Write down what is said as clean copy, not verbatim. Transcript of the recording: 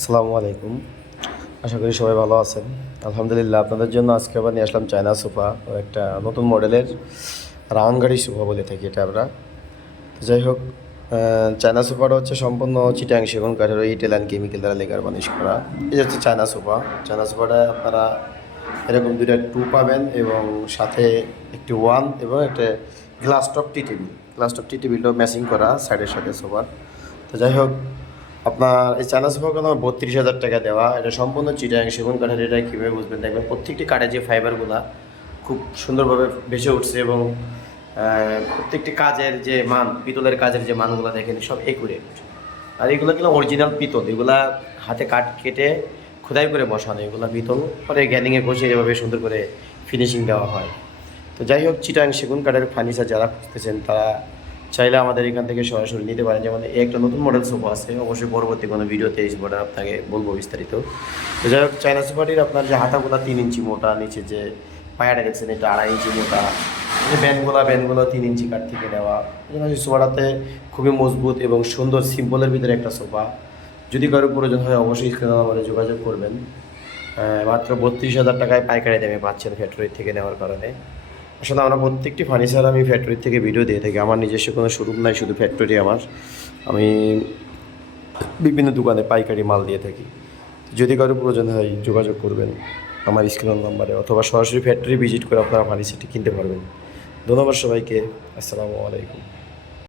আসসালামু আলাইকুম। আশা করি সবাই ভালো আছেন। আলহামদুলিল্লাহ, আপনাদের জন্য আজকে আবার নিয়ে আসলাম চায়না সোফা ও একটা নতুন মডেলের রাউন্ড গাড়ি সোফা বলে থাকি এটা আমরা। তো যাই হোক, চায়না সোফাটা হচ্ছে সম্পূর্ণ চিটাং সেগুন কাঠের ইটেল অ্যান্ড কেমিক্যাল দ্বারা লেকার বানিশ করা। এই যে হচ্ছে চায়না সোফা। চায়না সোফাটা আপনারা এরকম দুইটা টু পাবেন এবং সাথে একটি ওয়ান এবং একটা glass top tea table. Glass top tea টেবিলটাও ম্যাচিং করা সাইডের সাথে সোফার। তো যাই হোক, আপনার এই চায়না সোফাগুলো আমার ৩২,০০০ টাকা দেওয়া। এটা সম্পূর্ণ চিটাং সেগুন কাঠের। এটা কীভাবে বুঝবেন, দেখবেন প্রত্যেকটি কাঠের যে ফাইবারগুলো খুব সুন্দরভাবে ভেসে উঠছে এবং প্রত্যেকটি কাজের যে মান, পিতলের কাজের যে মানগুলো দেখেন সব একুরেট। আর এগুলো কিন্তু অরিজিনাল পিতল, এগুলা হাতে কাঠ কেটে খোদাই করে বসানো, এগুলো পিতল পরে গ্যানিংয়ে ঘষে এভাবে সুন্দর করে ফিনিশিং দেওয়া হয়। তো যাই হোক, চিটাং সেগুন কাঠের ফার্নিচার যারা খুঁজতেছেন তারা চাইলে আমাদের এখান থেকে সরাসরি নিতে পারেন। যেমন এই একটা নতুন মডেল সোফা আছে, অবশ্যই পরবর্তী কোনো ভিডিওতে এই সোফাটা আপনাকে বলবো বিস্তারিত। তো যাই হোক, চায়না সোফাটির আপনার যে হাতাগুলো 3 ইঞ্চি মোটা, নিচে যে পায়াটা দেখছেন এটা 2.5 ইঞ্চি মোটা, যে ব্যান্ডগুলো 3 ইঞ্চি কাঠ থেকে নেওয়া। এই জন্য সোফাটাতে খুবই মজবুত এবং সুন্দর সিম্পলের ভিতরে একটা সোফা। যদি কারো প্রয়োজন হয় অবশ্যই স্ক্রিনে আমাদের যোগাযোগ করবেন। মাত্র ৩২,০০০ টাকায় পাইকারি দামে পাচ্ছেন ফ্যাক্টরি থেকে নেওয়ার কারণে। আসলে আমরা প্রত্যেকটি ফার্নিচার আমি ফ্যাক্টরি থেকে ভিডিও দিয়ে থাকি। আমার নিজস্ব কোনো শোরুম নাই, শুধু ফ্যাক্টরি আমার। আমি বিভিন্ন দোকানে পাইকারি মাল দিয়ে থাকি। যদি কারো প্রয়োজন হয় যোগাযোগ করবেন আমার স্ক্রিন নাম্বারে, অথবা সরাসরি ফ্যাক্টরি ভিজিট করে আপনারা ফার্নিচারটি কিনতে পারবেন। ধন্যবাদ সবাইকে। আসসালামু আলাইকুম।